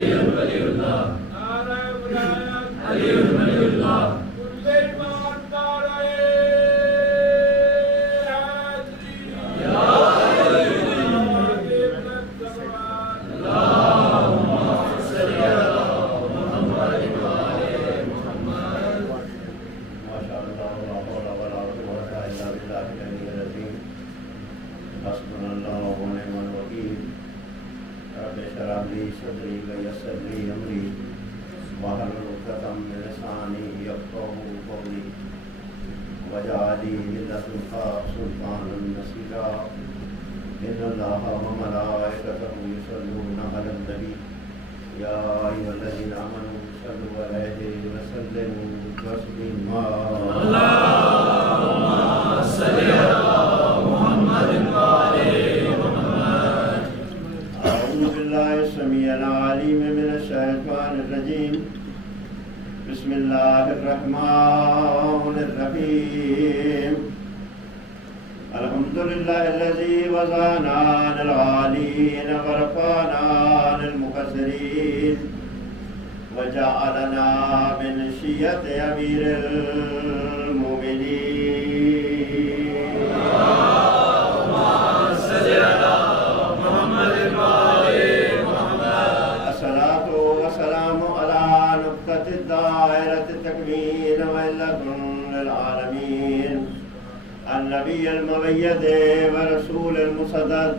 ولی اللہ نعرہ ولایت علی ولی اللہ کل ایمان نعرہ حیدری یا علی اللہم صلی علی محمد وعلی محمد. ماشاء اللہ لا حول ولا قوة الا باللہ العلی العظیم. حسبنا اللہ ونعم الوکیل. رب اشرح لی صدری ویسر لی امری واحلل عقدۃ من لسانی یفقهوا قولی واجعل لي من لدنک سلطانا نصیرا. ان اللہ وملائکته یصلون علی النبی یا ایھا الذین آمنوا صلوا علیہ وسلموا تسلیما. اللہم صلی علی محمد وعلی محمد. اعوذ باللہ السمیع العلیم من الشیطان الرجیم. بسم اللہ الرحمن الرحیم. الحمد للہ الذی وضعنا عن العالین ورفعنا عن المقصرین وجعلنا من شیعۃ امیر المؤمنین. صلی علی محمد وعلی محمد. الصلاة والسلام على نقطة الدائرة التكوين وعلة للعالمين النبي المؤيد ورسول المسدد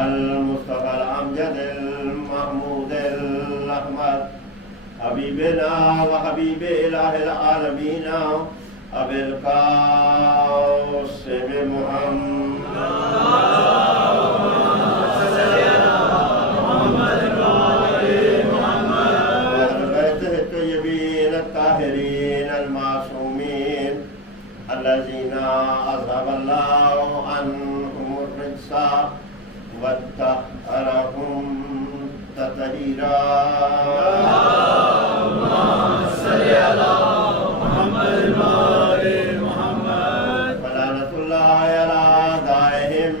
المصطفى الأمجد المحمود الأحمد حبيبنا وحبيب إله العالمين أبي القاسم محمد الذين أذهب الله عنهم الرجس وطهرهم تطهيرا. اللهم صل على محمد وعلى محمد. فلعنة الله على أعدائهم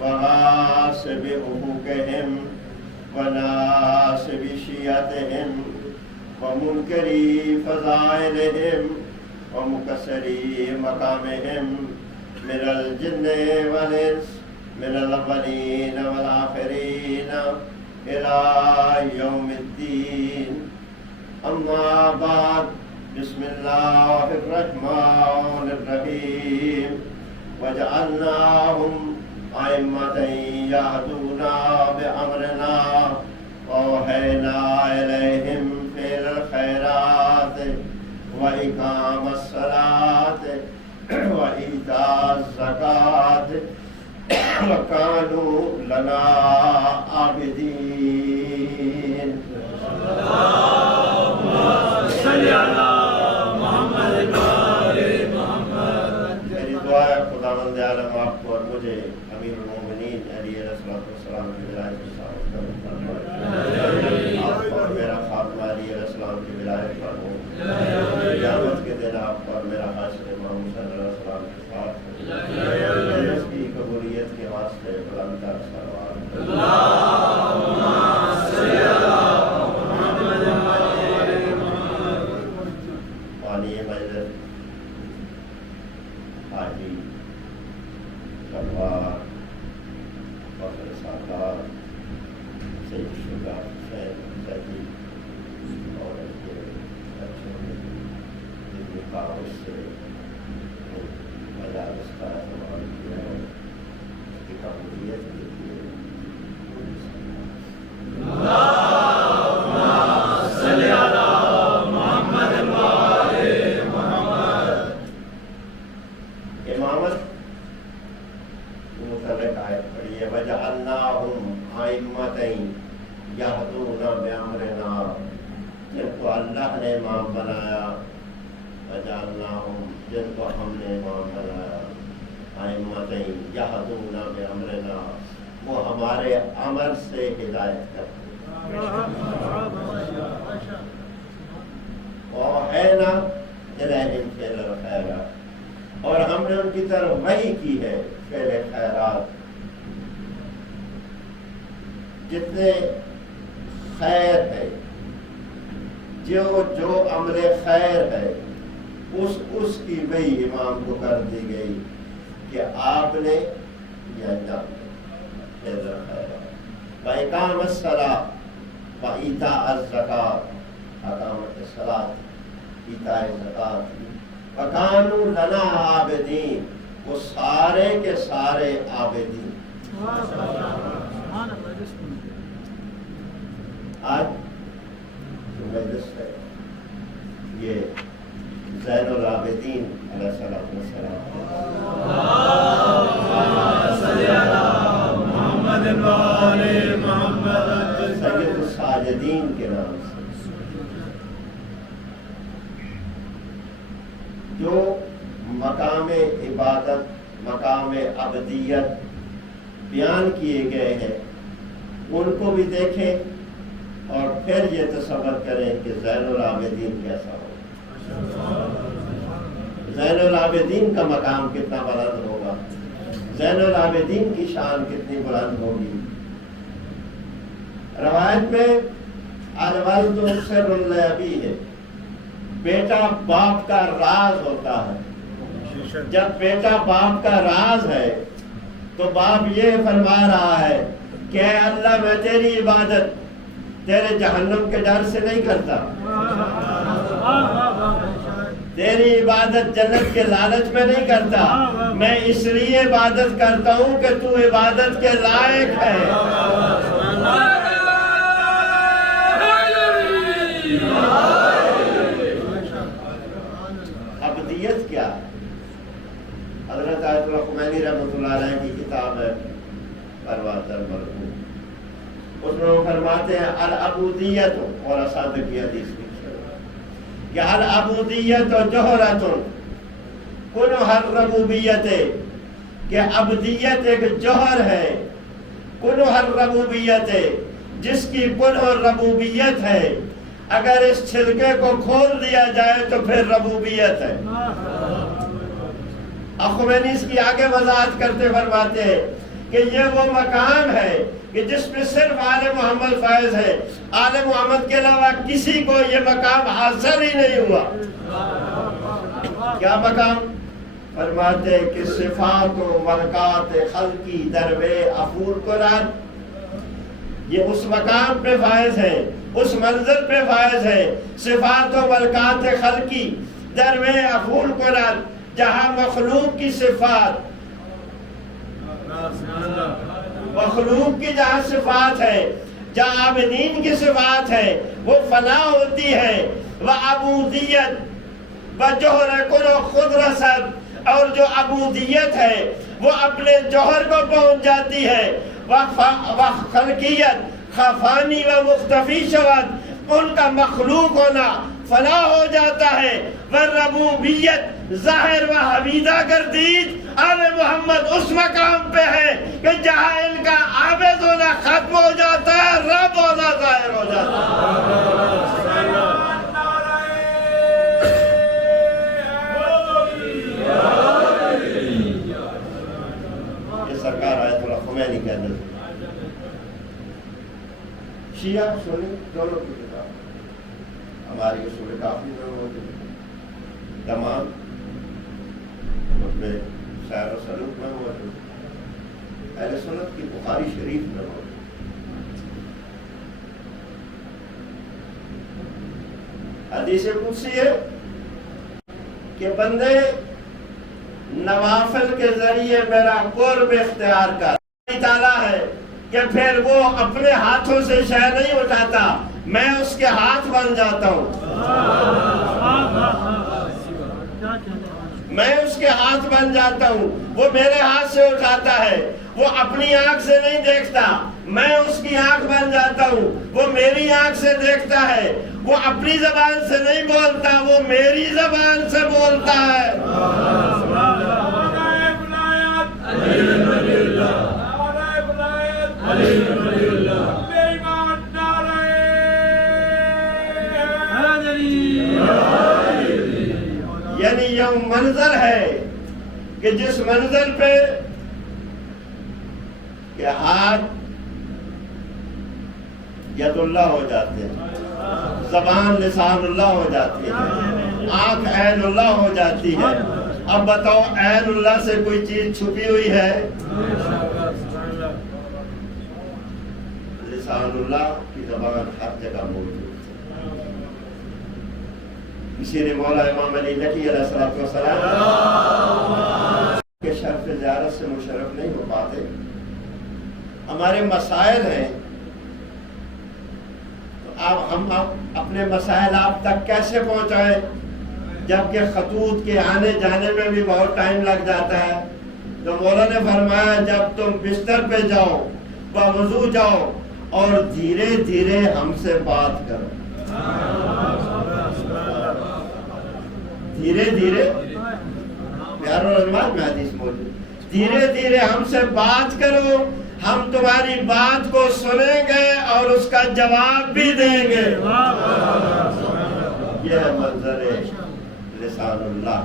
وغاصب حقوقهم وناصب شيعتهم ومنكري فضائلهم ومكسري مقامهم من الجن والإنس من الأولين والآخرين إلى يوم الدين. أما بعد. بسم الله الرحمن الرحيم. وجعلناهم أئمة يهدون بأمرنا وأوحينا إليهم فعل الخيرات وإقام الصلاة وإيتاء الزكاة وكانوا لنا عابدين. اللهم صل على محمد وعلى محمد. میری دعا ہے خداوند عالم آپ کو اور مجھے امیر المومنین علیہ السلام کی ولایت کی سعادت عطا فرمائے. آپ کو اور میرا خاتمہ علیہ السلام کی ولایت پر ہو. قیامت کے دن آپ کو اور میرا حاشر محمد صلی اللہ علیہ وسلم کے ساتھ اس کی قبولیت کے واسطے بلند تر صلوات. اللهم صل على محمد وعلى محمد. بانی مجلس حاجی سرور فخر سادات سید شجاع حسین حسینی اور ان کے بچوں نے جتنی کاغذ سے مجالس کا اہتمام کیا ہے اس کی قبولیت کے لیے اللهم صل على محمد وعلى محمد. امامت متعلق آیت پڑھی ہے وَجَعَلْنَاهُمْ أَئِمَّةً يَهْدُونَ بِأَمْرِنَا. جن کو اللہ نے امام بنایا وَجَعَلْنَاهُمْ جن کو ہم نے امام بنایا أَئِمَّةً يَهْدُونَ بِأَمْرِنَا وہ ہمارے امر سے ہدایت کرتے ہیں. وَأَوْحَيْنَا إِلَيْهِمْ فِعْلَ الْخَيْرَاتِ اور ہم نے ان کی طرف وحی کی ہے فعل خیرات. جتنے خیر ہے، جو عمل خیر ہے اس کی وہی امام کو کر دی گئی کہ آپ نے یا نہ وَإِقَامَ الصَّلَاةِ وَإِيتَاءَ الزَّكَاةِ اقامت الصلاۃ ایتاء زکات وَكَانُوا لَنَا عَابِدِينَ، وہ سارے کے سارے عابدین۔ آج جو مجلس ہے یہ زین العابدین علیہ الصلوۃ والسلام سید الساجدین کے نام سے، جو مقام عبادت مقام عبدیت بیان کیے گئے ہیں ان کو بھی دیکھیں اور پھر یہ تصور کریں کہ زین العابدین کیسا ہو، زین العابدین کا مقام کتنا بلند ہوگا، زین العابدین کی شان کتنی بلند ہوگی۔ روایت میں الولد سر الابی ہے، بیٹا باپ کا راز ہوتا ہے۔ جب بیٹا باپ کا راز ہے تو باپ یہ فرما رہا ہے کہ اے اللہ میں تیری عبادت تیرے جہنم کے ڈر سے نہیں کرتا، تیری عبادت جنت کے لالچ میں نہیں کرتا، میں اس لیے عبادت کرتا ہوں کہ تو عبادت کے لائق ہے۔ عبدیت کیا ہے؟ حضرت آیت اللہ خمینی رحمۃ اللہ علیہ کی کتاب ہے پرواز المرغوب، اس میں وہ فرماتے ہیں العبودیت، اور اساتذہ کی حدیث کہ العبودیت جوہرۃ کنھا الربوبیت، کہ عبدیت ایک جوہر ہے، کنھا الربوبیت، جس کی کنھ ربوبیت ہے، اگر اس چھلکے کو کھول دیا جائے تو پھر ربوبیت ہے۔ خمینی اس کی آگے وضاحت کرتے فرماتے ہیں کہ یہ وہ مقام ہے کہ جس میں صرف آل محمد فائز ہے، آل محمد کے علاوہ کسی کو یہ مقام حاصل ہی نہیں ہوا۔ کیا مقام؟ فرماتے کہ صفات و برکات خلقی دربے افول قرآن، یہ اس مقام پہ فائز ہے، اس منزل پہ فائز ہے، صفات و برکات خلقی دربے افول قرآن، جہاں مخلوق کی صفات، مخلوق کی جہاں صفات ہے، جہاں عابدین کی صفات ہے، وہ فنا ہوتی ہے، وہ عبودیت و جوہر کن و خود رسد، اور جو عبودیت ہے وہ اپنے جوہر کو پہنچ جاتی ہے، وہ خلقیت خفانی و مختفی شود، ان کا مخلوق ہونا فنا ہو جاتا ہے، والربوبیت ظاہر و حمیدہ گردید۔ آل محمد اس مقام پہ ہے کہ جہاں ان کا عابد ہونا ختم ہو جاتا ہے، رب ہونا ظاہر ہو جاتا ہے۔ یہ سرکار آیت اللہ خمینی کے اندر شیعہ سنی دونوں کی کتاب، ہماری اصول کافی میں موجود ہے، تمام میں سیر و سلوک میں موجود، اہل سنت کی بخاری شریف میں موجود۔ حدیث قدسی ہے کہ بندے نوافل کے ذریعے میرا قرب اختیار کر، اللہ تعالیٰ ہے کہ پھر وہ اپنے ہاتھوں سے شے نہیں اٹھاتا، میں اس کے ہاتھ بن جاتا ہوں، میں اس کے ہاتھ بن جاتا ہوں، وہ میرے ہاتھ سے اٹھاتا ہے، وہ اپنی آنکھ سے نہیں دیکھتا، میں اس کی آنکھ بن جاتا ہوں، وہ میری آنکھ سے دیکھتا ہے، وہ اپنی زبان سے نہیں بولتا، وہ میری زبان سے بولتا ہے۔ یعنی یہ منظر ہے کہ جس منظر پہ کہ ہاتھ ید اللہ ہو جاتے ہیں، زبان لسان اللہ ہو جاتی ہے، آنکھ عین اللہ ہو جاتی ہے۔ اب بتاؤ عین اللہ سے کوئی چیز چھپی ہوئی ہے؟ لسان اللہ کی زبان ہر جگہ موجود ہے۔ اسی نے مولا امام علی لکی علیہ السلام کے شرف زیارت سے مشرف نہیں ہو پاتے۔ ہمارے مسائل ہیں، تو اب ہم اپنے مسائل آپ تک کیسے پہنچائیں جبکہ خطوط کے آنے جانے میں بھی بہت ٹائم لگ جاتا ہے؟ تو مولا نے فرمایا جب تم بستر پہ جاؤ باوضو جاؤ اور دھیرے دھیرے ہم سے بات کرو، دھیرے دھیرے پیار اور علماء میں حدیث موجود، دھیرے دھیرے ہم سے بات کرو، ہم تمہاری بات کو سنیں گے اور اس کا جواب بھی دیں گے۔ یہ ہے منظر لسان اللہ،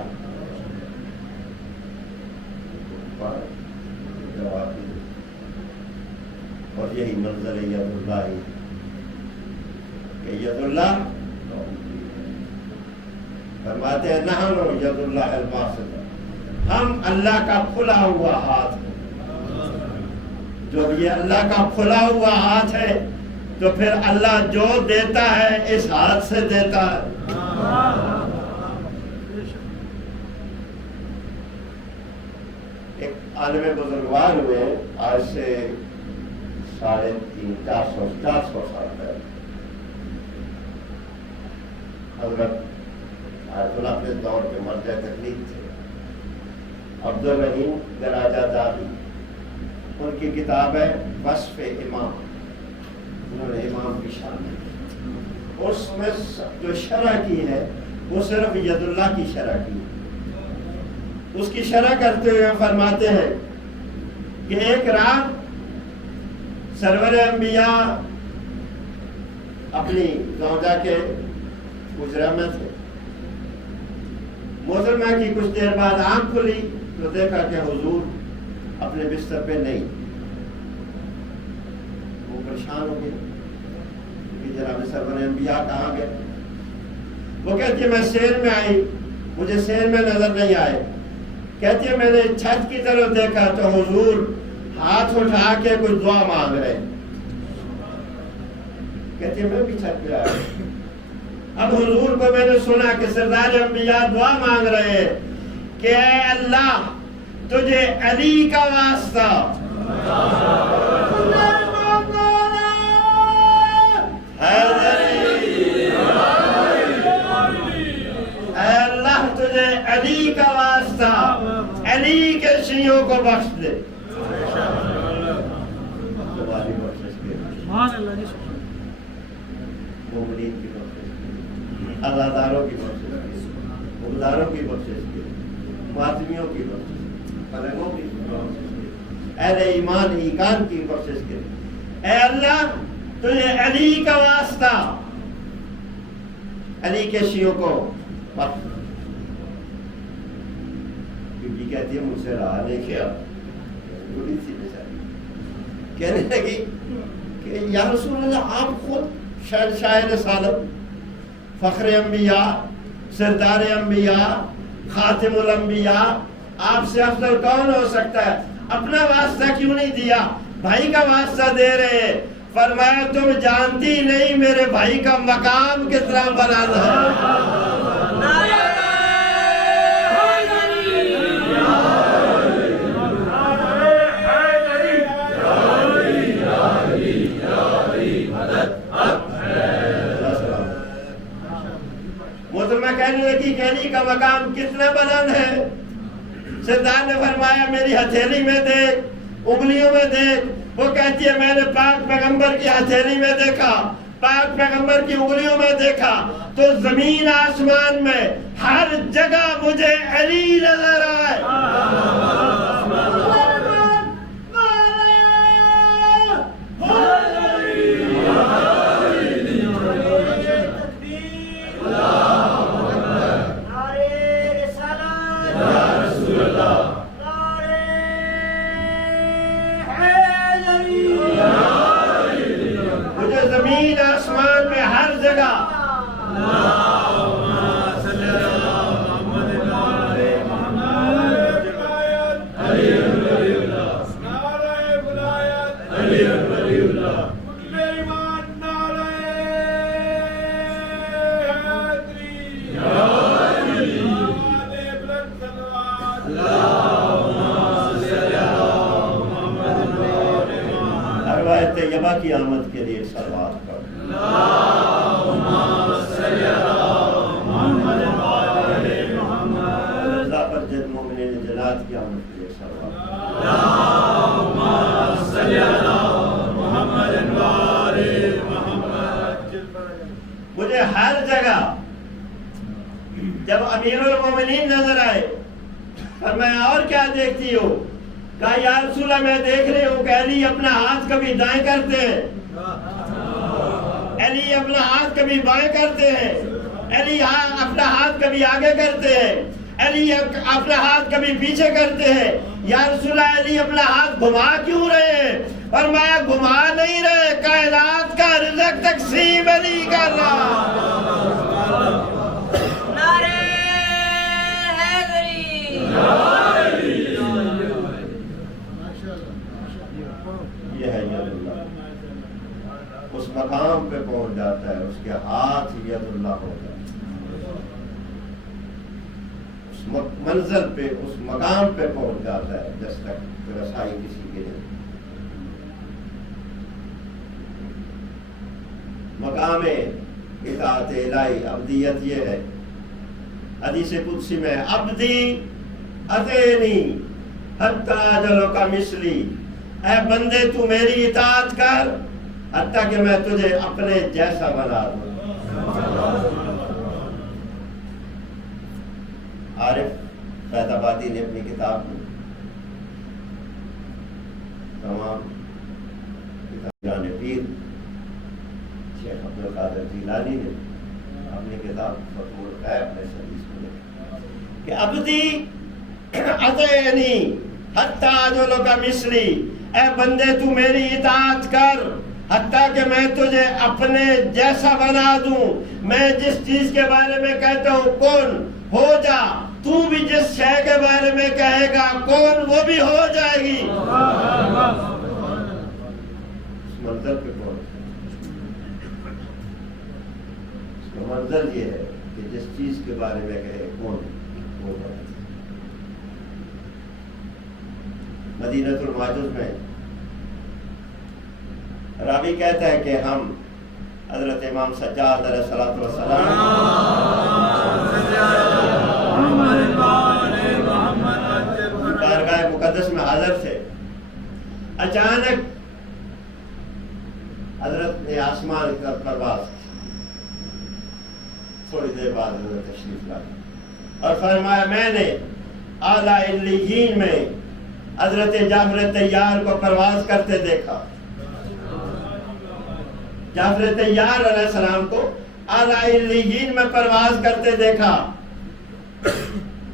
جواب بھی دیں۔ اور یہی منظر ید اللہ کہ ید اللہ فرماتے ہیں نحن ید اللہ الباسطہ، ہم اللہ کا کھلا ہوا ہاتھ ہے۔ جب یہ اللہ کا کھلا ہوا ہاتھ ہے تو پھر اللہ جو دیتا ہے اس ہاتھ سے دیتا ہے۔ ایک عالم بزرگوار ہوئے آج سے 350-400 سال پہلے، حضرت آیت اللہ اپنے دور کے مرجع تقلید تھے، عبدالرحیم گراجہ دادی، ان کی کتاب ہے وصف امام، انہوں نے امام کی شان ہے، اس میں جو شرح کی ہے وہ صرف ید اللہ کی شرح کی ہے۔ اس کی شرح کرتے ہوئے فرماتے ہیں کہ ایک رات سرور انبیاء اپنی زوجہ کے حجرہ میں تھے، محترمہ کی کچھ دیر بعد آنکھ کھلی تو دیکھا کہ حضور اپنے بستر پہ نہیں۔ وہ پریشان ہو گئے کہ جناب سرور انبیاء کہاں گئے؟ وہ کہتی ہے میں سیر میں آئی، مجھے سیر میں نظر نہیں آئے۔ کہتی ہے میں نے چھت کی طرف دیکھا تو حضور ہاتھ اٹھا کے کچھ دعا مانگ رہے۔ کہتی ہے میں بھی چھت پہ آیا، اب حضور کو میں نے سنا کہ سردار انبیاء دعا مانگ رہے ہیں کہ اے اللہ تجھے علی کا واسطہ، اے اللہ تجھے علی کا واسطہ علی کے شیعوں کو بخش دے۔ مومنین کی بخشش کی، اللہ داروں کی بخشش کی، مقداروں کی بخشش کی، ماتمیوں کی بخشش کی، فلنگوں کی بخشش کی، اہل ایمان ایقان کی بخشش کی۔ اے اللہ تجھے علی کا واسطہ علی کے شیعوں کو بخش۔ بیوی کہتی ہے مجھ سے رہا نہیں کیا، بڑی سی بیچاری کہنے لگی کہ یا رسول اللہ آپ خود شاہ رسالت، فخر انبیاء، سردار انبیاء، خاتم الانبیاء، آپ سے افضل کون ہو سکتا ہے؟ اپنا واسطہ کیوں نہیں دیا؟ بھائی کا واسطہ دے رہے ہیں۔ فرمایا تم جانتی نہیں میرے بھائی کا مقام کتنا بلند ہے۔ محترمہ کہنے لگی کہ علی کا مقام کتنا بلند ہے؟ سردار نے فرمایا میری ہتھیلی میں دیکھ، انگلیوں میں دیکھ۔ وہ کہتی ہے میں نے پاک پیغمبر کی ہتھیلی میں دیکھا، پاک پیغمبر کی انگلیوں میں دیکھا، تو زمین آسمان میں ہر جگہ مجھے علی نظر آئے۔ ارواح طیبہ کی آمد کے لیے صلوات کرو. رضا پر جد مومنین جنات کی آمد کے لیے صلوات کرو. مجھے ہر جگہ جب امیر المومنین نظر آئے اور میں اور کیا دیکھتی ہوں، کہا یا رسول اللہ میں دیکھ رہی ہوں کہ علی اپنا ہاتھ کبھی دائیں کرتے ہیں، علی اپنا ہاتھ کبھی بائیں کرتے ہیں، علی اپنا ہاتھ کبھی آگے کرتے ہیں، علی اپنا ہاتھ کبھی پیچھے کرتے ہیں. یا رسول اللہ علی اپنا ہاتھ گھما کیوں رہے ہیں؟ اور میں گھما نہیں رہے، کائنات کا رزق تقسیم علی کر رہا. یہ ہے ید اللہ. اس مقام پہ پہنچ جاتا ہے، اس کے ہاتھ ید اللہ ہو جاتا ہے. اس منزل پہ، اس مقام پہ پہنچ جاتا ہے جس تک رسائی کسی کے لیے. مقام اطاعت الہی عبدیت یہ ہے. حدیث قدسی میں عبدی اطیعنی حتی اجعلک مثلی، اے بندے تو میری اطاعت کر حتیٰ کہ میں تجھے اپنے جیسا بنا دوں. عارف فیض آبادی نے اپنی کتاب میں تمام کتاب پیر شیخ عبدالقادر جیلانی نے اپنی کتاب فتح الغیب میں حدیث میں لکھا کہ عبدی اطیعنی حتی اجعلک مثلی، اے بندے تو میری اطاعت کر حتیٰ کہ میں تجھے اپنے جیسا بنا دوں. میں جس چیز کے بارے میں کہتا ہوں کون ہو جا، تو بھی جس شے کے بارے میں کہے گا کون وہ بھی ہو جائے گی. اس منظر پہ کون، اس کا منظر یہ ہے کہ جس چیز کے بارے میں کہے کون ہو جائے. مدینۃ المعجز میں راوی کہتا ہے کہ ہم حضرت امام سجاد علیہ الصلوۃ والسلام بارگاہ مقدس میں حاضر تھے. اچانک حضرت نے آسمان کی طرف پرواز کی. تھوڑی دیر بعد حضرت تشریف لائے اور فرمایا میں نے اعلیٰ علیین میں حضرت جعفر طیار کو پرواز کرتے دیکھا. جعفر طیار علیہ السلام کو اعلیٰ علیین میں پرواز کرتے دیکھا.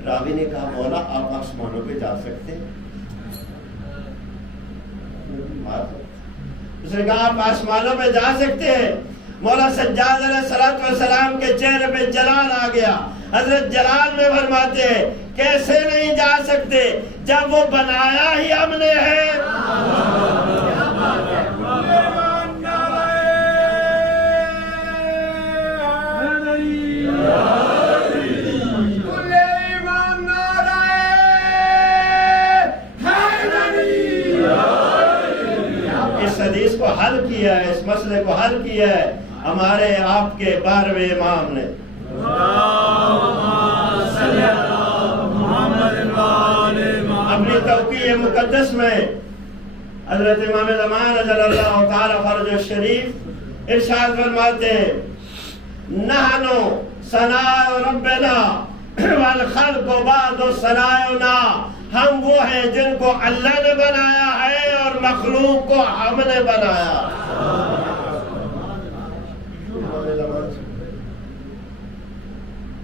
راوی نے کہا مولا آپ آسمانوں پہ جا سکتے ہیں؟ اس نے کہا آپ آسمانوں پہ جا سکتے ہیں؟ مولا سجاد علیہ السلام کے چہرے پہ جلال آ گیا. حضرت جلال میں فرماتے ہیں کیسے نہیں جا سکتے جب وہ بنایا ہی ہم نے ہے. اس حدیث کو حل کیا ہے، اس مسئلے کو حل کیا ہے ہمارے آپ کے 12ویں امام نے. اپنی توقیع مقدس میں حضرت امام زمان رضی اللہ تعالی فرج الشریف ارشاد فرماتے ہیں نحنو ثناء ربنا والخلق بعد ثناؤنا، ہم وہ ہیں جن کو اللہ نے بنایا ہے اور مخلوق کو ہم نے بنایا.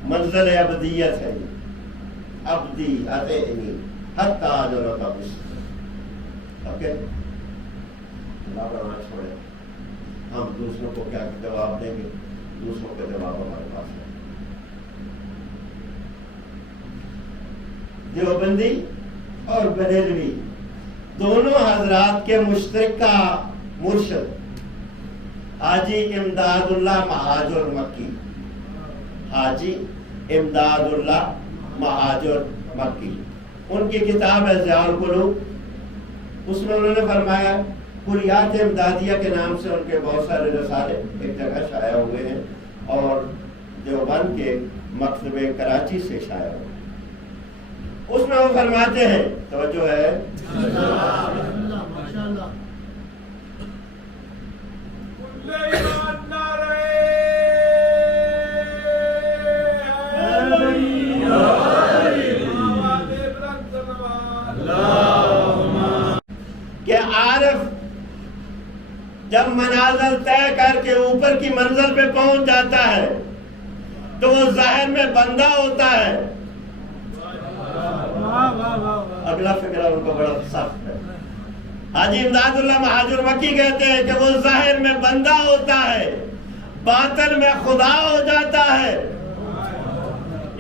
منزل عبدیت ہے. عبدی اطیعنی حتی اجعلک مثلی. اوکے چھوڑے ہم دوسروں کو کیا جواب دیں گے؟ دوسروں کے جواب ہمارے پاس ہے. دیوبندی اور بریلوی دونوں حضرات کے مشترکہ مرشد حاجی امداد اللہ مہاجر مکی، حاجی امداد اللہ مہاجر مکی، ان کی کتاب ہے ضیاء القلوب. اس میں انہوں نے فرمایا کلیات امدادیہ کے نام سے ان کے بہت سارے رسالے ایک جگہ شائع ہوئے ہیں اور دیوبند کے مکتبہ کراچی سے شائع ہوئے ہیں۔ اس میں وہ فرماتے ہیں، توجہ ہے، کہ عارف جب منازل طے کر کے اوپر کی منزل پہ پہنچ جاتا ہے تو وہ ظاہر میں بندہ ہوتا ہے۔ اگلا فکرہ ان کو بڑا سخت ہے۔ حاجی امداد اللہ مہاجر مکی کہتے ہیں کہ وہ ظاہر میں بندہ ہوتا ہے، باطن میں خدا ہو جاتا ہے۔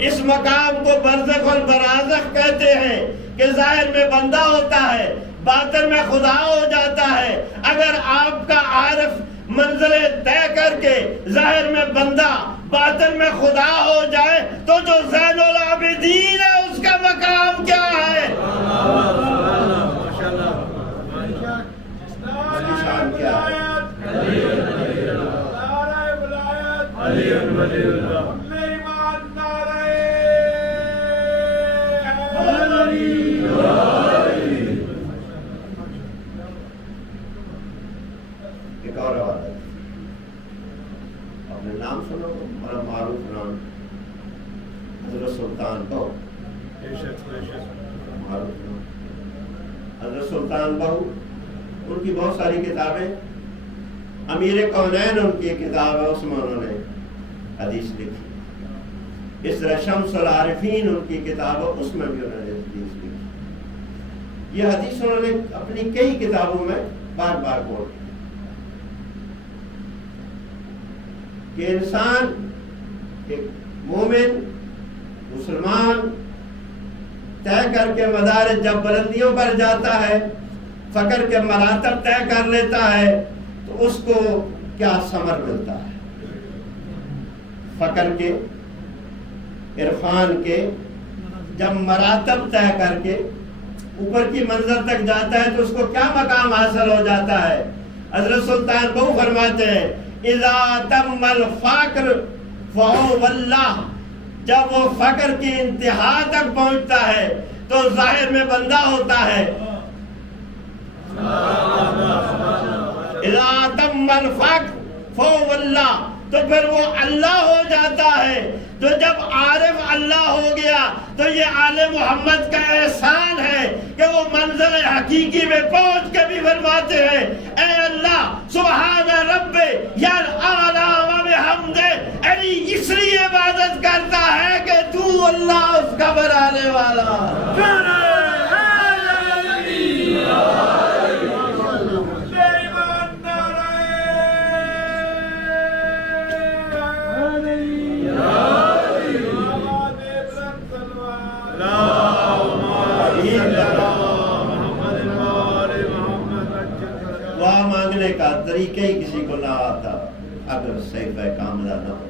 اس مقام کو برزخ البرازخ کہتے ہیں کہ ظاہر میں بندہ ہوتا ہے، باطن میں خدا ہو جاتا ہے۔ اگر آپ کا عارف منزلیں طے کر کے ظاہر میں بندہ باطن میں خدا ہو جائے تو جو زین العابدین ہے اس کا مقام کیا ہے؟ ایک اور بات ہے، اپنے نام سنو، بڑا معروف نام حضرت سلطان بہو، معروف نام حضرت سلطان بہو، ان کی بہت ساری کتابیں، امیر کونین ان کی کتاب ہے، اس میں انہوں نے حدیث لکھی۔ اس طرح شمس العارفین ان کی کتاب ہے، اس میں بھی انہوں نے حدیث لکھی۔ یہ حدیث انہوں نے اپنی کئی کتابوں میں بار بار بول کہ انسان ایک مومن مسلمان طے کر کے مدارج جب بلندیوں پر جاتا ہے، فقر کے مراتب طے کر لیتا ہے تو اس کو کیا ثمر ملتا ہے؟ فقر کے، عرفان کے جب مراتب طے کر کے اوپر کی منزل تک جاتا ہے تو اس کو کیا مقام حاصل ہو جاتا ہے؟ حضرت سلطان بہو فرماتے ہیں اذا تم الفقر فهو واللہ، جب وہ فقر کی انتہا تک پہنچتا ہے تو ظاہر میں بندہ ہوتا ہے۔ اذا تم الفقر فهو واللہ، تو پھر وہ اللہ ہو جاتا ہے۔ تو جب عارف اللہ ہو گیا تو یہ آل محمد کا احسان ہے کہ وہ منزل حقیقی میں پہنچ کے بھی فرماتے ہیں اے اللہ سبحان رب یالاعلی و بحمدہ، علی اس لیے عبادت کرتا ہے کہ تو اللہ اس کا بنانے والا۔ دعا مانگنے کا طریقہ ہی کسی کو نہ آتا اگر سیف کاملہ نہ ہو۔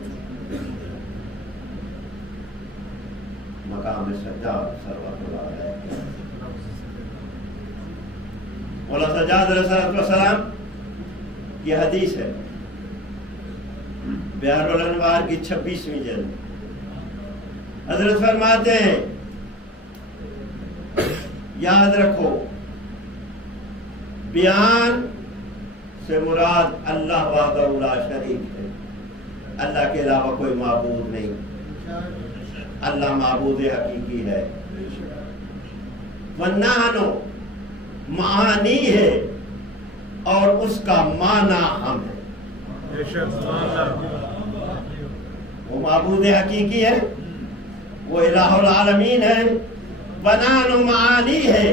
مقام سجاد سروت اللہ علیہ مولا سجاد علیہ السلام کی حدیث ہے، بحر الانوار کی 26ویں جلد۔ حضرت فرماتے ہیں یاد رکھو بیان سے مراد اللہ وحدہ لا شریک ہے، اللہ کے علاوہ کوئی معبود نہیں، اللہ معبود حقیقی ہے۔ وَنَحْنُ معانی ہے اور اس کا معنی ہم ہے۔ وہ معبود حقیقی ہے، وہ الہ العالمین ہے، وَنَحْنُ معانی ہے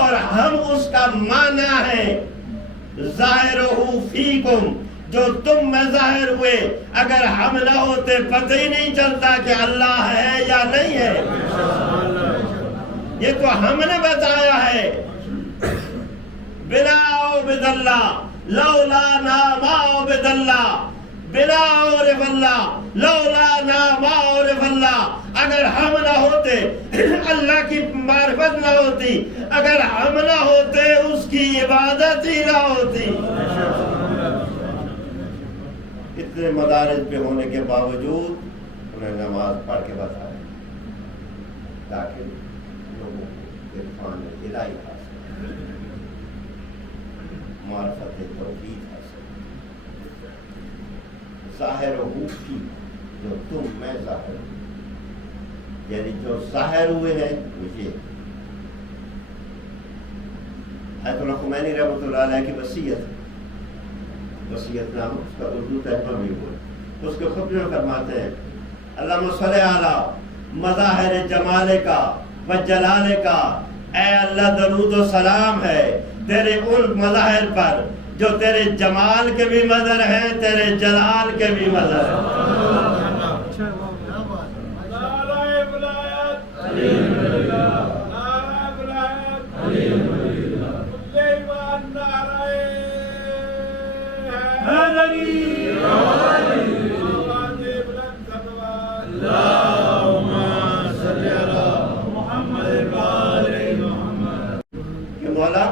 اور ہم اس کا معنی ہے۔ ظاہرہ فیکم، جو تم میں ظاہر ہوئے، اگر ہم نہ ہوتے پتہ ہی نہیں چلتا کہ اللہ ہے یا نہیں ہے۔ یہ تو ہم نے بتایا ہے، بنا عبد اللہ لولا ما عبد اللہ، بلا عورف اللہ لولا ناما عورف اللہ، اگر ہم نہ ہوتے اللہ کی معرفت نہ ہوتی، اگر ہم نہ ہوتے اس کی عبادت ہی نہ ہوتی۔ اتنے مدارج پہ ہونے کے باوجود انہیں نماز پڑھ کے بتایا تاکہ لوگوں کو عرفان الہی حاصل، معرفت توحید حاصل، ظاہر ہو کی جو تم میں ظاہر ہوں، یعنی جو ظاہر ہوئے ہیں مجھے۔ آیت اللہ خمینی رحمۃ اللہ علیہ کی وصیت نام اس کا اردو ترجمہ بھی ہوا، اس کے خطبے میں فرماتے ہیں اللہم صلی علی مظاہر جمال کا و جلال کا، اے اللہ درود و سلام ہے تیرے ان مظاہر پر جو تیرے جمال کے بھی مظہر ہیں، تیرے جلال کے بھی مظہر ہیں۔ کہ مولا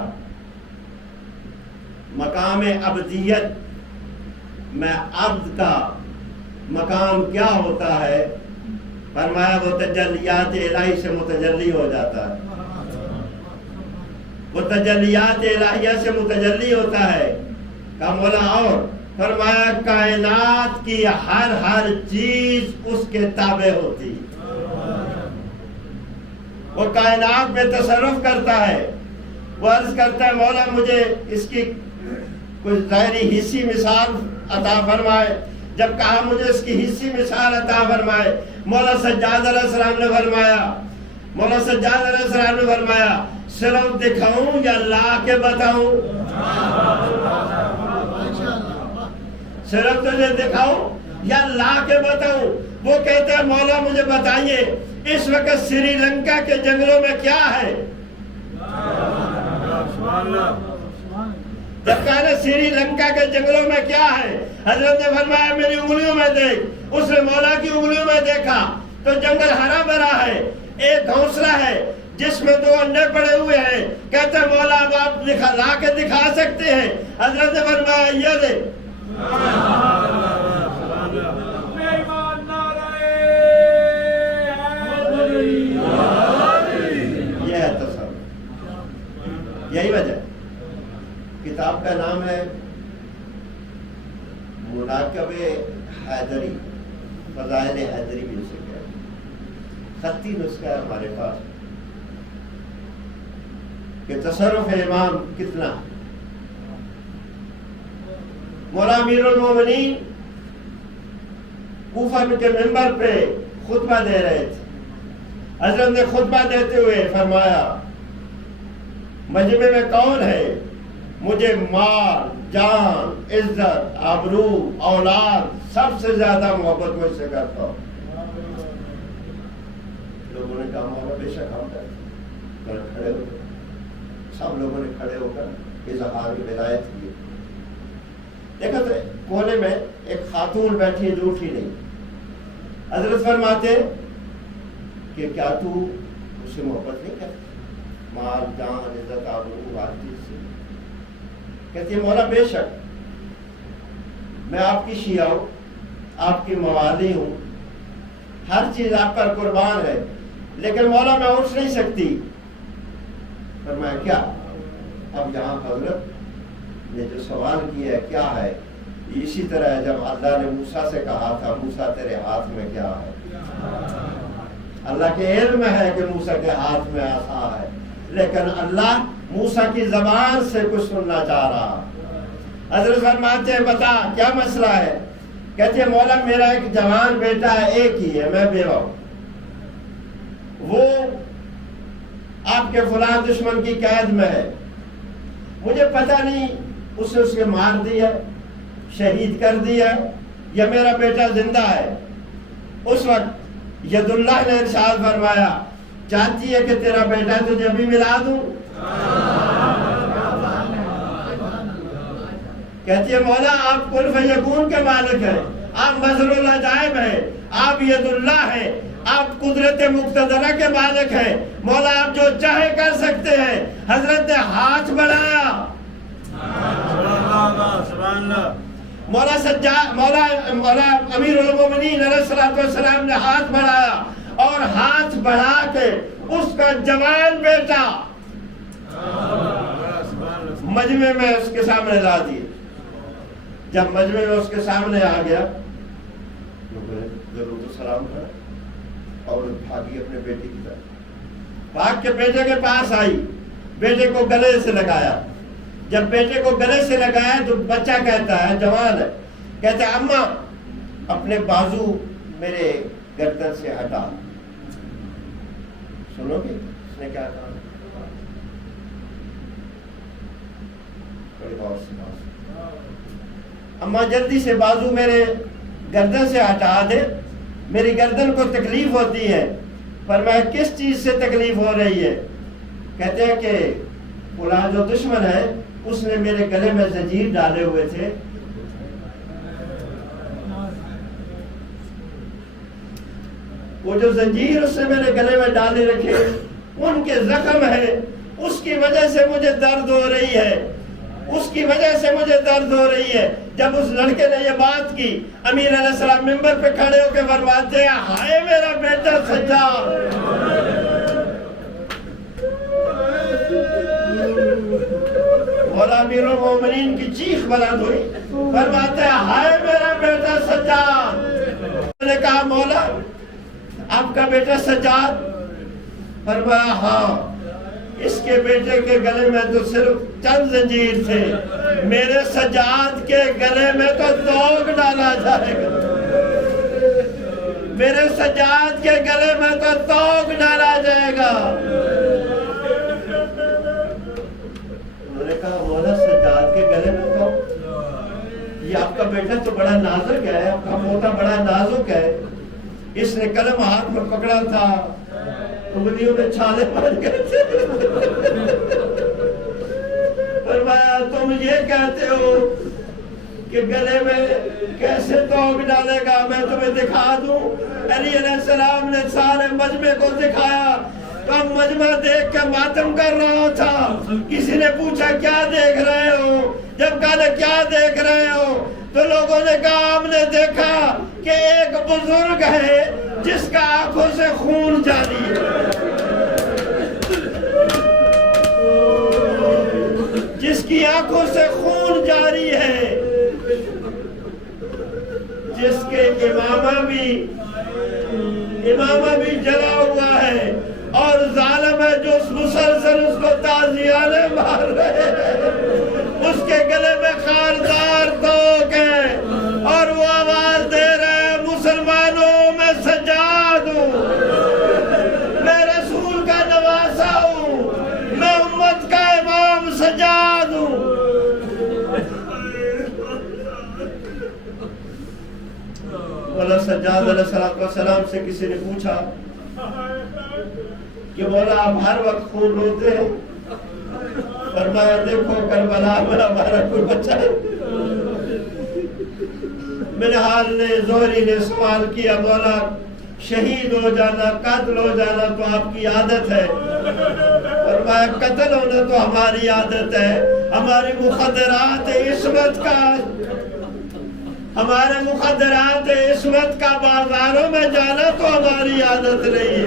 مقام عبدیت میں عبد کا مقام کیا ہوتا ہے؟ فرمایا وہ تجلیات الہی سے متجلی ہو جاتا ہے، وہ تجلیات الہیہ سے متجلی ہوتا ہے۔ کہا مولا اور فرمایا کائنات کی ہر چیز اس کے تابع ہوتی، وہ کائنات میں تصرف کرتا ہے۔ وہ عرض کرتا ہے مولا مجھے اس کی کچھ ظاہری حصی مثال عطا فرمائے۔ جب کہا مجھے اس کی حصی مثال عطا فرمائے، مولا سجاد علیہ السلام نے فرمایا صرف دکھاؤں یا لا کے بتاؤں؟ صرف تجھے دکھاؤں یا لا کے بتاؤں؟ وہ کہتا ہے مولا مجھے بتائیے اس وقت سری لنکا کے جنگلوں میں کیا ہے؟ جب کہا نا سری لنکا کے جنگلوں میں کیا ہے، حضرت نے فرمایا میری انگلیوں میں دیکھ۔ اس نے مولا کی انگلیوں میں دیکھا تو جنگل ہرا بھرا ہے، ایک گھونسلہ ہے جس میں 2 انڈے پڑے ہوئے ہیں۔ کہتے ہیں مولا اب آپ لا کے دکھا سکتے ہیں؟ حضرت نے فرمایا یہ دیکھ۔ یہ ہے تصور، یہی وجہ۔ کتاب کا نام ہے مناقب حیدری، فضائل حیدری بھی اسے کہتے ہیں۔ خطی نسخہ ہے ہمارے پاس کہ تصرف امام کتنا۔ مولا امیر المومنین کوفہ کے منبر پہ خطبہ دے رہے تھے۔ حضرت نے خطبہ دیتے ہوئے فرمایا مجمع میں کون ہے مجھے مال، جان، عزت، آبرو، اولاد سب سے زیادہ محبت مجھ سے کرتا ہوں؟ لوگوں نے کہا مولا بے شک ہم کرتے، کھڑے ہو گئے، سب لوگوں نے کھڑے ہو کر اظہار ولایت کی۔ دیکھا تو کونے میں ایک خاتون بیٹھی ہے جو اٹھی نہیں۔ حضرت فرماتے کہ کیا تو اس سے محبت نہیں کرتی؟ مال، جان، عزت، آبرو ہر چیز سے؟ کہتی ہے مولا بے شک میں آپ کی شیعہ ہوں، آپ کی موالی ہوں، ہر چیز آپ پر قربان ہے، لیکن مولا میں اٹھ نہیں سکتی۔ فرمایا کیا؟ اب یہاں حضرت نے جو سوال کیا ہے کیا ہے، اسی طرح ہے جب اللہ نے موسیٰ سے کہا تھا موسیٰ تیرے ہاتھ میں کیا ہے؟ اللہ کے علم ہے کہ موسیٰ کے ہاتھ میں عصا ہے، لیکن اللہ موسیٰ کی زبان سے کچھ سننا چاہ رہا۔ حضرت فرماتے ہیں بتا کیا مسئلہ ہے؟ کہتے ہیں مولا میرا ایک جوان بیٹا ہے، ایک ہی ہے، میں بیوہ ہوں، وہ آپ کے فلاں دشمن کی قید میں ہے، مجھے پتہ نہیں اس کے مار دیا، شہید کر دیا یا میرا بیٹا زندہ ہے۔ اس وقت ید اللہ نے ارشاد فرمایا چاہتی ہے کہ تیرا بیٹا تجھے بھی ملا دوں؟ کہتی ہے مولا آپ کن فیکون کے مالک ہیں، آپ مظہر العجائب ہیں، آپ ید اللہ ہیں، آپ قدرت مقتدرہ کے مالک ہیں، مولا آپ جو چاہے کر سکتے ہیں۔ حضرت نے ہاتھ بڑھایا، مولا امیر المومنین علیہ السلام نے ہاتھ بڑھایا اور ہاتھ بڑھا کے اس کا جوان بیٹا مجمع میں اس کے سامنے لا دیے۔ جب مجمع میں اس کے سامنے آ گیا درود و سلام کرا اور بھاگی اپنے بیٹے کی طرف، بھاگ کے بیٹے کے پاس آئی، بیٹے کو گلے سے لگایا۔ جب بیٹے کو گلے سے لگایا تو بچہ کہتا ہے، جوان ہے، کہتا ہے اماں اپنے بازو میرے گردن سے ہٹا۔ سنو گے اس نے کیا کہا؟ اماں جلدی سے بازو میرے گردن سے ہٹا دے، میری گردن کو تکلیف ہوتی ہے۔ فرمایا کس چیز سے تکلیف ہو رہی ہے؟ کہتے ہیں کہ فلاں جو دشمن ہے اس نے میرے گلے میں زنجیر ڈالے ہوئے تھے، وہ جو زنجیر اس نے میرے گلے میں ڈالے رکھے ان کے زخم ہے، اس کی وجہ سے مجھے درد ہو رہی ہے، اس کی وجہ سے مجھے درد ہو رہی ہے۔ جب اس لڑکے نے یہ بات کی، امیر علیہ السلام منبر پہ کھڑے ہو کے فرماتے ہیں ہائے میرا بیٹا سجاد۔ مولا امیر المومنین کی چیخ بلند ہوئی، فرماتے ہیں ہائے میرا بیٹا سجاد۔ میں نے کہا مولا آپ کا بیٹا سجاد؟ فرمایا ہاں، اس کے بیٹے کے گلے میں تو صرف چند زنجیر تھے، میرے سجاد کے گلے میں تو توق ڈالا جائے گا، میرے سجاد کے گلے میں تو توق ڈالا جائے گا۔ انہوں نے کہا مولا سجاد کے گلے میں تو یہ آپ کا بیٹا تو بڑا نازک ہے، آپ کا پوتا بڑا نازک ہے۔ اس نے قلم ہاتھ میں پکڑا تھا، انگلیوں میں چھالے پڑ گئے تھے۔ فرمایا تم یہ کہتے ہو کہ گلے میں کیسے توق ڈالے گا، میں تمہیں دکھا دوں۔ علی علیہ السلام نے سارے مجمع کو دکھایا، تو مجمع دیکھ کے ماتم کر رہا تھا۔ کسی نے پوچھا کیا دیکھ رہے ہو؟ جب کہا کیا دیکھ رہے ہو تو لوگوں نے کہا ہم نے دیکھا کہ ایک بزرگ ہے جس کا آنکھوں سے خون جاری ہے، جس کی آنکھوں سے خون جاری ہے، جس کے امامہ بھی جلا ہوا ہے، اور ظالم ہے جو مسلسل اس کو تعزیانے مار رہے ہیں، اس کے گلے میں خاردار توق ہے اور وہ آواز دے رہے ہیں مسلمانوں میں سجاد ہوں، میں رسول کا نواسا ہوں، میں امت کا امام سجاد ہوں۔ مولا سجاد علیہ السلام سے کسی نے پوچھا کہ مولا آپ ہر وقت خون روتے ہیں؟ فرمایا دیکھو کربلا میں ہمارا کوئی بچہ ہے۔ منہال نے زہری نے سوال کیا مولا شہید ہو جانا، قتل ہو جانا تو آپ کی عادت ہے، فرمایا قتل ہونا تو ہماری عادت ہے، ہماری مخدرات عصمت کا، ہمارے مخدرات عصمت کا بازاروں میں جانا تو ہماری عادت نہیں ہے۔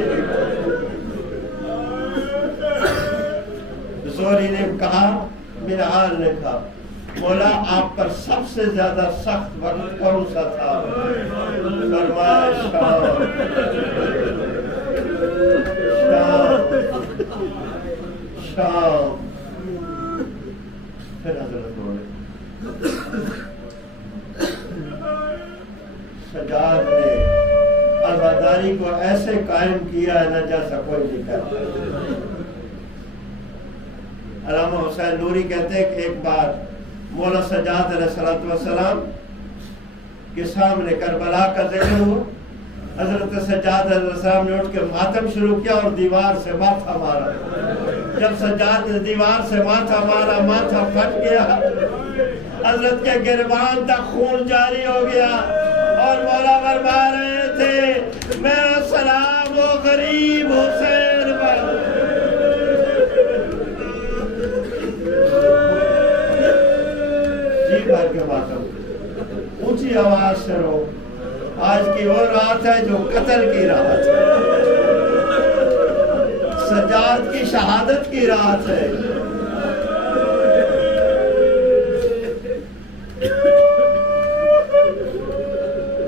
زہری نے کہا، منہال نے کہا مولا آپ پر سب سے زیادہ سخت وقت کون سا تھا؟ فرمایا شام۔ پھر حضرت بولے سجاد نے عزاداری کو ایسے قائم کیا ہے نہ جیسا کوئی نہیں کرتا۔ علامہ حسین نوری کہتے ہیں کہ ایک بار مولا سجاد علیہ السلام کے سامنے کربلا کا ذکر ہوا، حضرت سجاد علیہ السلام نے اٹھ کے ماتم شروع کیا اور دیوار سے ماتھا مارا۔ جب سجاد نے دیوار سے ماتھا مارا، ماتھا پھٹ گیا، حضرت کے گربان تک خون جاری ہو گیا اور مولا فرما رہے تھے میرا سلام وہ غریب حسین پر. جی بھر کے باتوں اونچی آواز سے رو. آج کی وہ رات ہے جو قتل کی رات ہے, سجاد کی شہادت کی رات ہے.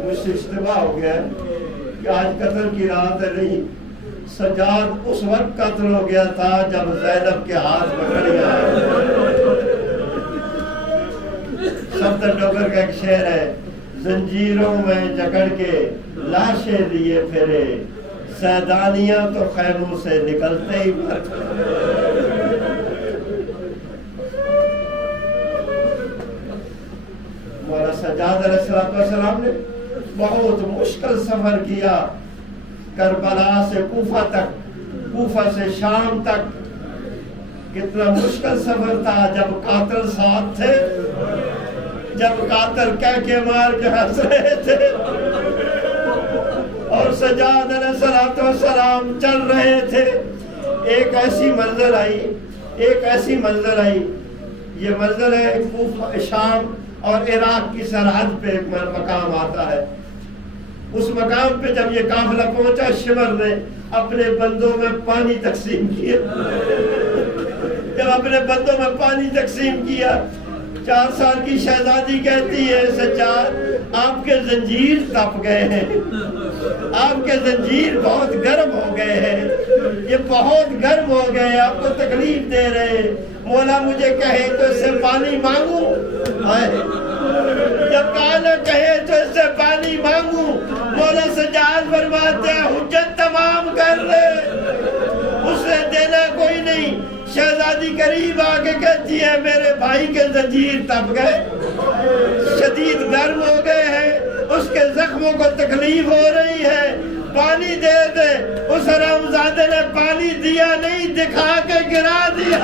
مجھ سے اشتباہ ہو گیا کہ آج قتل کی رات ہے. نہیں, سجاد اس وقت قتل ہو گیا تھا جب زینب کے ہاتھ پکڑ گیا. صفدر ڈوگر کا ایک شعر ہے, زنجیروں میں جکڑ کے لاشیں لیے پھرے, سیدانیاں تو خیموں سے نکلتے ہی مر. مولا سجاد علیہ السلام نے بہت مشکل سفر کیا, کربلا سے کوفہ تک, کوفہ سے شام تک. کتنا مشکل سفر تھا جب قاتل ساتھ تھے, جب قاتل کہہ کے مار کے ہنس رہے تھے اور سجاد علیہ السلام چل رہے تھے. ایک ایسی منظر آئی, یہ منظر ہے کوفہ, شام اور عراق کی سرحد پہ ایک مقام آتا ہے. اس مقام پہ جب یہ قافلہ پہنچا, شمر نے اپنے بندوں میں پانی تقسیم کیا. جب اپنے بندوں میں پانی تقسیم کیا, 4 سال کی شہزادی کہتی ہے سجاد آپ کے زنجیر تپ گئے ہیں, آپ کے زنجیر بہت گرم ہو گئے ہیں, یہ بہت گرم ہو گئے, آپ کو تکلیف دے رہے ہیں. مولا مجھے کہے تو اس سے پانی مانگوں, جب کالا کہے تو اس سے پانی مانگوں. مولا سجاد فرماتے ہیں حجت تمام کر لے, اس نے دینا کوئی نہیں. شہزادی قریب آ کے کہتی ہے میرے بھائی کے زنجیر تپ گئے, شدید گرم ہو گئے ہیں, اس کے زخموں کو تکلیف ہو رہی ہے, پانی دے دے. اس حرامزادے نے پانی دیا نہیں, دکھا کے گرا دیا.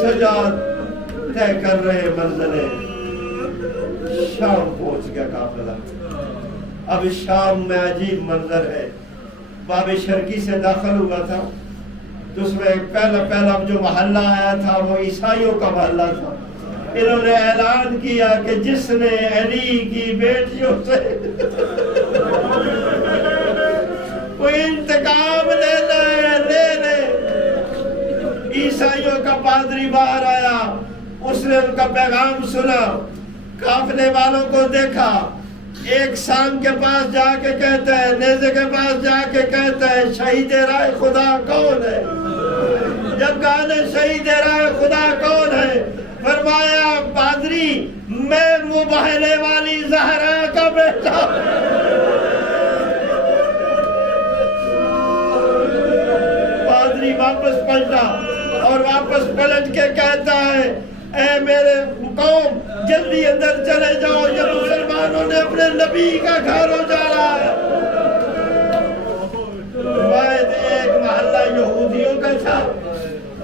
سجاد طے کر رہے منزلیں, شام پہنچ گیا قافلہ. اب شام میں عجیب منظر ہے. باب شرقی سے داخل ہوا تھا تو اس میں پہلا جو محلہ آیا تھا وہ عیسائیوں کا محلہ تھا. انہوں نے اعلان کیا کہ جس نے علی کی بیٹیوں سے کوئی انتقام لینا ہے لے لے. عیسائیوں کا پادری باہر آیا, اس نے ان کا پیغام سنا, قافلے والوں کو دیکھا, ایک سانگ کے پاس جا کے کہتا ہے, نیزے کے پاس جا کے کہتا ہے شہید رائے خدا کون ہے. جب کہا شہید رائے خدا کون ہے, فرمایا پادری میں مباہلے والی زہرا کا بیٹا. پادری واپس پلٹا اور واپس پلٹ کے کہتا ہے اے میرے قوم جلدی اندر چلے جاؤ, یہ مسلمانوں نے اپنے نبی کا گھر اجاڑا ہے. ایک محلہ یہودیوں کا تھا.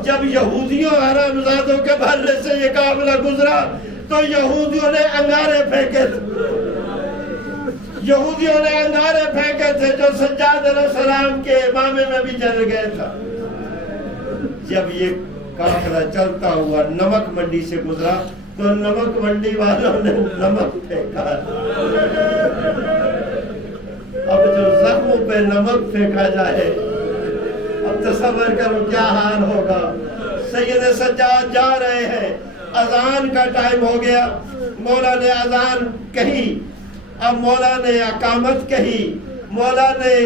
جب یہودیوں حرامزادوں کے محلے سے یہ قافلہ گزرا تو یہودیوں نے انگارے پھینکے تھے, جو سجاد علیہ السلام کے امامے میں بھی جل گئے تھا. جب یہ قافلہ چلتا ہوا نمک منڈی سے گزرا تو نمک منڈی والوں نے نمک پھینکا. اب جو زخموں پہ نمک پھینکا جائے, اب تصور کرو کیا حال ہوگا. سید سجاد جا رہے ہیں, اذان کا ٹائم ہو گیا. مولا نے اذان کہی, اب مولا نے اقامت کہی, مولا نے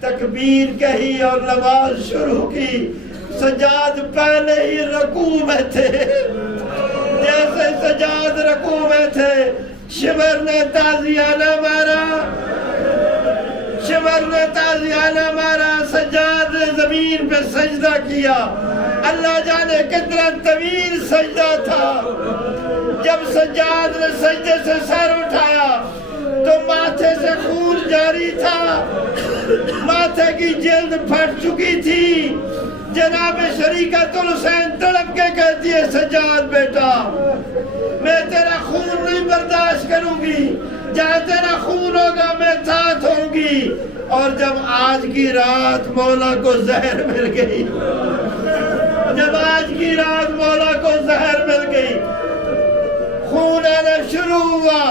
تکبیر کہی اور نماز شروع کی. سجاد پہلے ہی رکوع میں تھے. جیسے سجاد رکوع میں تھے, شمر نے تازیانہ مارا, سجاد نے زمین پہ سجدہ کیا. اللہ جانے کتنا طویل سجدہ تھا. جب سجاد نے سجدے سے سر اٹھایا تو ماتھے سے خون جاری تھا, ماتھے کی جلد پھٹ چکی تھی. جناب شریکت الحسین تڑپ کے کہتی ہے سجاد بیٹا میں تیرا خون نہیں برداشت کروں گی، جہاں تیرا خون ہوگا میں ساتھ ہوں گی۔ اور جب آج کی رات مولا کو زہر مل گئی، جب آج کی رات مولا کو زہر مل گئی، خون آنا شروع ہوا،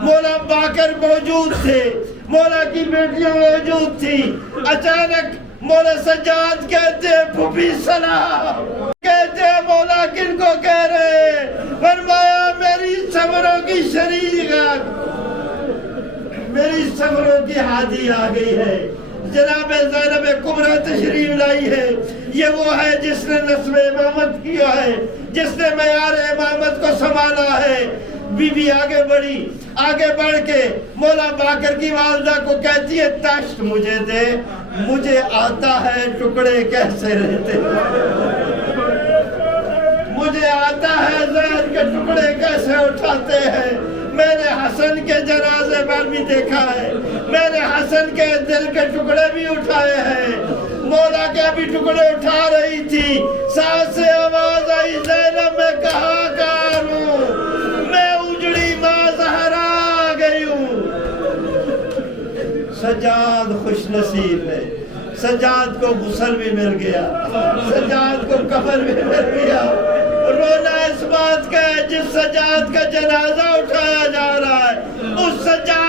مولا باقر موجود تھے، مولا کی بیٹیاں موجود تھی۔ اچانک مولا سجاد کہتے ہیں پھوپھی سلام، کہتے ہیں مولا کن کو کہہ رہے؟ فرمایا میری صبروں کی شریعت، میری صبروں کی ہادی آ گئی ہے۔ جناب زینب کبریٰ تشریف لائی ہے، یہ وہ ہے جس نے نصب امامت کیا ہے، جس نے معیار امامت کو سنبھالا ہے۔ بی بی آگے بڑھی، آگے بڑھ کے مولا باقر کی والدہ کو کہتی ہے تشت مجھے دے، مجھے آتا ہے ٹکڑے کیسے رہتے، مجھے آتا ہے زید کے ٹکڑے کیسے اٹھاتے ہیں۔ میں نے حسن کے جنازے پر بھی دیکھا ہے، میں نے حسن کے دل کے ٹکڑے بھی اٹھائے ہیں۔ مولا کے بھی ٹکڑے اٹھا رہی تھی، ساتھ سے آواز آئی زینب میں کہاں کار ہوں، میں اجڑی ماں زہرا آ گئی ہوں۔ سجاد خوش نصیب ہے، سجاد کو غسل بھی مل گیا، سجاد کو کفن بھی مل گیا۔ رونا اس بات کا ہے جس سجاد کا جنازہ اٹھایا جا رہا ہے، اس سجاد